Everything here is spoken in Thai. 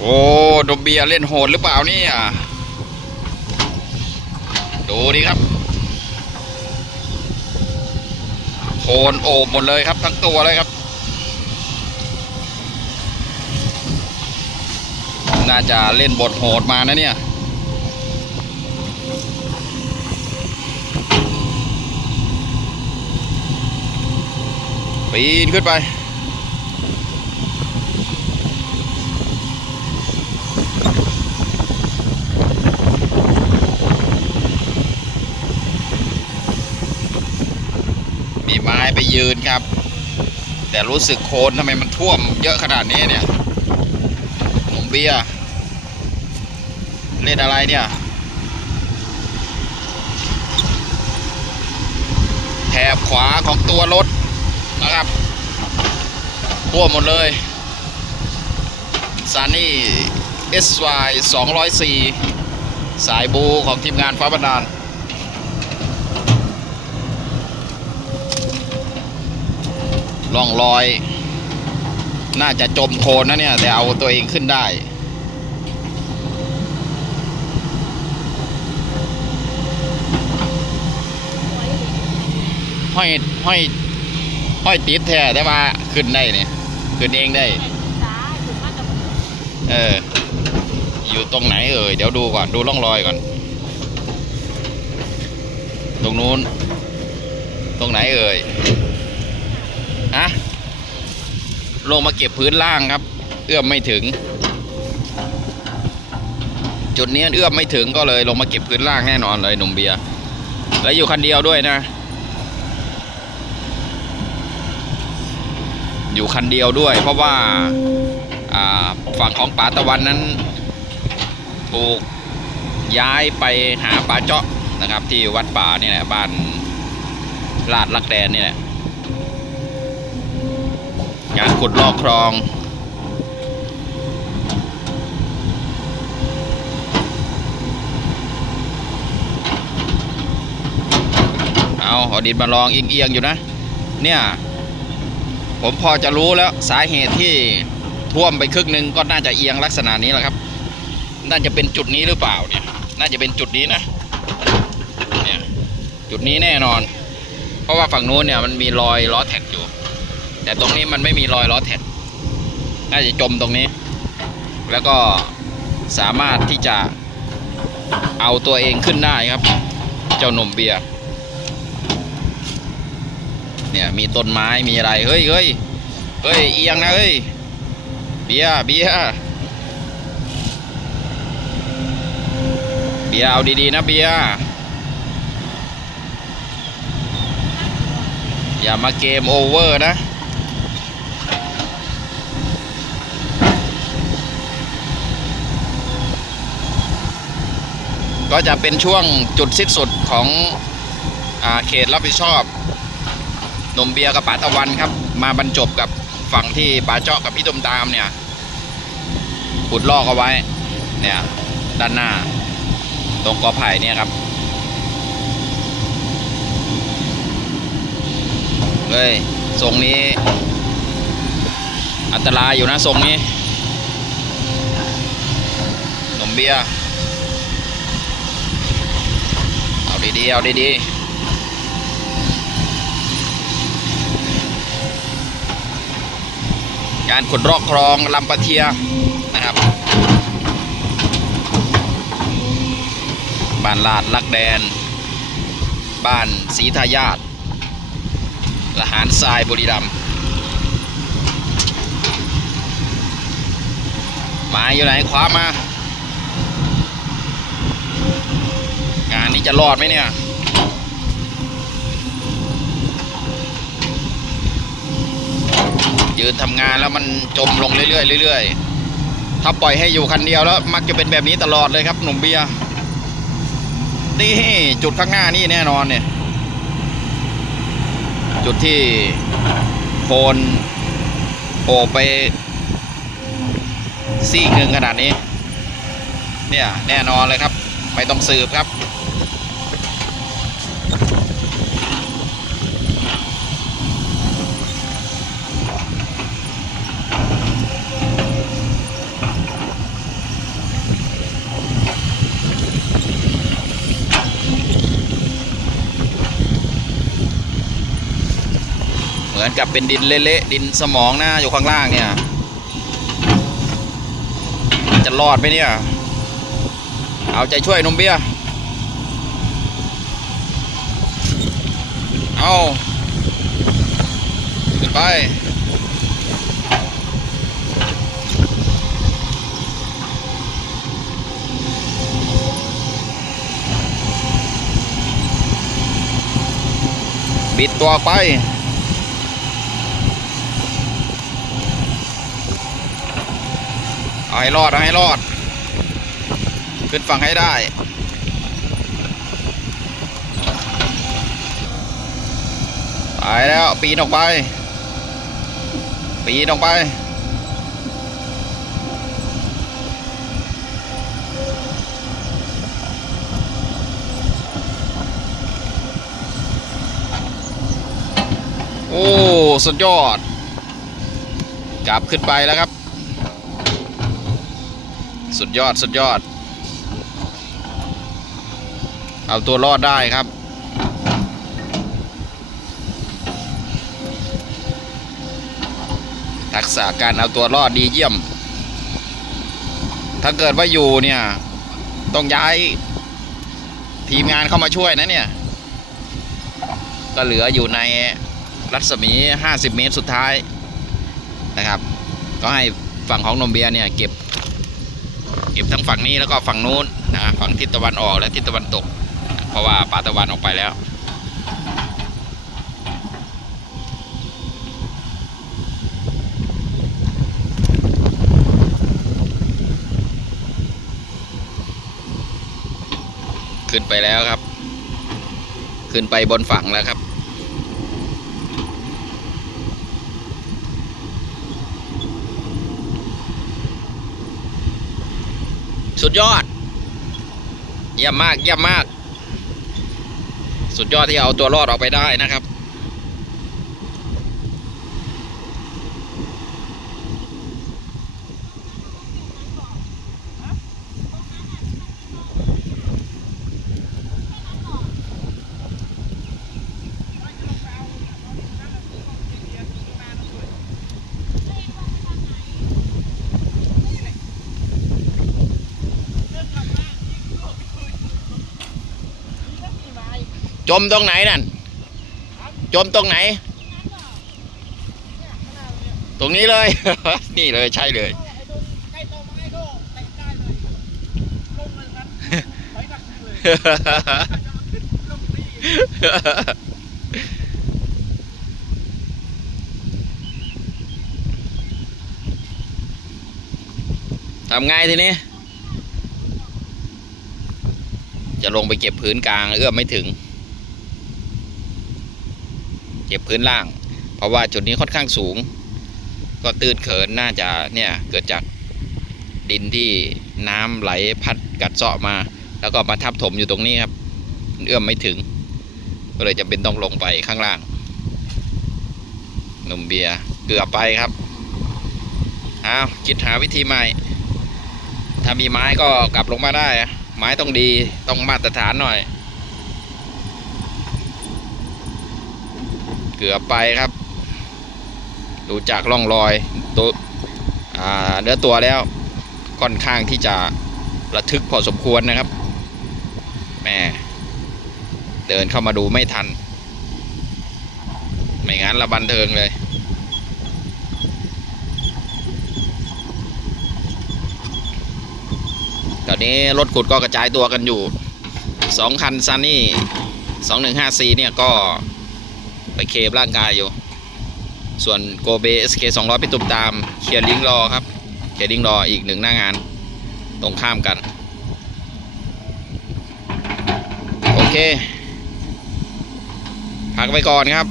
โอ้ดมเบียเล่นโหดหรือเปล่าเนี่ย ดูดิครับโคนโอบหมดเลยครับ ทั้งตัวเลยครับ น่าจะเล่นบทโหดมานะเนี่ยปีนขึ้นไป มีไม้ไปยืนครับ แต่รู้สึกโคลนทำไมมันท่วมเยอะขนาดนี้เนี่ยหนมเบียเล่นอะไรเนี่ยแถบขวาของตัวรถนะครับท่วมหมดเลยซานี่ SY 204 สายบูของทีมงานฟ้าบันดาล ล่องรอย น่าจะจมโคลนนะเนี่ย แต่เอาตัวเองขึ้นได้ห้อยห้อยห้อยติดแท้แต่ว่าขึ้นได้เนี่ยขึ้นเองได้ เออ อยู่ตรงไหนเอ่ยเดี๋ยวดูก่อนดูร่องรอยก่อน ตรงนู้น ตรงไหนเอ่ย ฮะลงมาเก็บพื้นล่างครับ เอื้อมไม่ถึง จุดนี้เอื้อมไม่ถึงก็เลยลงมาเก็บพื้นล่างแน่นอนเลยหนุ่มเบียร์และอยู่คันเดียวด้วยนะ อยู่คันเดียวด้วย เพราะว่าฝั่งของป่าตะวันนั้นถูกย้ายไปหาป่าเจาะนะครับ ที่วัดป่านี่แหละบ้านลาดลักแดนนี่แหละ งานขุดลอกคลองเอาเอาดินมาลองเอียงๆอยู่นะ เนี่ย ผมพอจะรู้แล้วสาเหตุที่ท่วมไปครึ่งหนึ่งก็น่าจะเอียงลักษณะนี้แหละครับ น่าจะเป็นจุดนี้หรือเปล่าเนี่ย น่าจะเป็นจุดนี้นะ เนี่ย จุดนี้แน่นอน เพราะว่าฝั่งนู้นเนี่ยมันมีรอยล้อแท็กอยู่ แต่ตรงนี้มันไม่มีรอยล้อแท็กน่าจะจมตรงนี้ แล้วก็สามารถที่จะเอาตัวเองขึ้นได้ครับ เจ้านมเบียร์เนี่ยมีต้นไม้มีอะไร เฮ้ยเฮ้ยเฮ้ยเอียงนะเฮ้ยเบียร์เบียร์เบียร์เอาดีๆนะเบียร์อย่ามาเกมโอเวอร์นะ ก็จะเป็นช่วงจุดสิ้นสุดของอาเขตรับผิดชอบนมเบียร์กับป๋าตะวันครับ มาบรรจบกับฝั่งที่ป๋าเจาะกับพี่ตุมตามเนี่ยขุดลอกเอาไว้ เนี่ย ด้านหน้า ตรงกอไผ่เนี่ยครับเฮ้ยทรงนี้ อันตรายอยู่นะทรงนี้นมเบียร์เอา ดีๆ เอาดีๆ การขุดรอกคลองลำปะเทียนะครับ บ้านลาดลักแดน บ้านศรีทายาทละหารทรายบุรีรัมย์มาอยู่ไหนคว้ามา งา นี้จะรอดไหมเนี่ย ยืนทำงานแล้วมันจมลงเรื่อยๆเรื่อยๆถ้าปล่อยให้อยู่คันเดียวแล้ว มักจะเป็นแบบนี้ตลอดเลยครับ หนุ่มเบียร์นี่จุดข้างหน้านี่แน่นอนเนี่ย จุดที่โคนโอบไปซีกหนึ่งขนาดนี้ เนี่ย แน่นอนเลยครับ ไม่ต้องสืบครับ มือนกับเป็นดินเละๆดินสมองนะอยู่ข้างล่างเนี่ย จะรอดไหมเนี่ย เอาใจช่วยนมเบียเอาขึ้นไปบิดตัวไป เอาให้รอดเอาให้รอด ขึ้นฝั่งให้ได้ ไปแล้ว ปีนออกไป ปีนออกไป โอ้ สุดยอด กลับขึ้นไปแล้วครับ สุดยอดสุดยอด เอาตัวรอดได้ครับ ทักษะการเอาตัวรอดดีเยี่ยม ถ้าเกิดว่าอยู่เนี่ย ต้องย้ายทีมงานเข้ามาช่วยนะเนี่ย ก็เหลืออยู่ในรัศมี 50 เมตรสุดท้ายนะครับ ก็ให้ฝั่งของนมเบียเนี่ย เก็บ เก็บทั้งฝั่งนี้แล้วก็ฝั่งนู้นนะฝั่งทิศตะวันออกและทิศตะวันตก เพราะว่าป่าตะวันออกไปแล้วขึ้นไปแล้วครับ ขึ้นไปบนฝั่งแล้วครับ สุดยอด เยี่ยมมาก เยี่ยมมาก สุดยอดที่เอาตัวรอดออกไปได้นะครับ จมตรงไหนนั่น จมตรงไหน ตรงนี้เลย นี่เลยใช่เลยทำไงทีนี้ จะลงไปเก็บพื้นกลางเอื้อมไม่ถึง เก็บพื้นล่าง เพราะว่าจุดนี้ค่อนข้างสูง ก็ตื้นเขินน่าจะเนี่ยเกิดจากดินที่น้ำไหลพัดกัดเซาะมา แล้วก็มาทับถมอยู่ตรงนี้ครับ เอื้อมไม่ถึง ก็เลยจำเป็นต้องลงไปข้างล่างหนุ่มเบียร์เกือบไปครับอ้าวคิดหาวิธีใหม่ ถ้ามีไม้ก็กลับลงมาได้ ไม้ต้องดีต้องมาตรฐานหน่อย เกือบไปครับ ดูจากร่องรอยตัวเนื้อตัวแล้วค่อนข้างที่จะระทึกพอสมควรนะครับแม่เดินเข้ามาดูไม่ทัน ไม่งั้นละบันเทิงเลยตอนนี้รถขุดก็กระจายตัวกันอยู่สองคันซันนี่สองหนึ่งห้าซีเนี่ยก็ ไปเคลร่างกายอยู่ ส่วนโกเบสเคสองร้อยไปตุบตามเคลียร์ลิงรอครับเคลียร์ลิงรออีกหนึ่งหน้างาน ตรงข้ามกัน โอเค พักไปก่อนครับ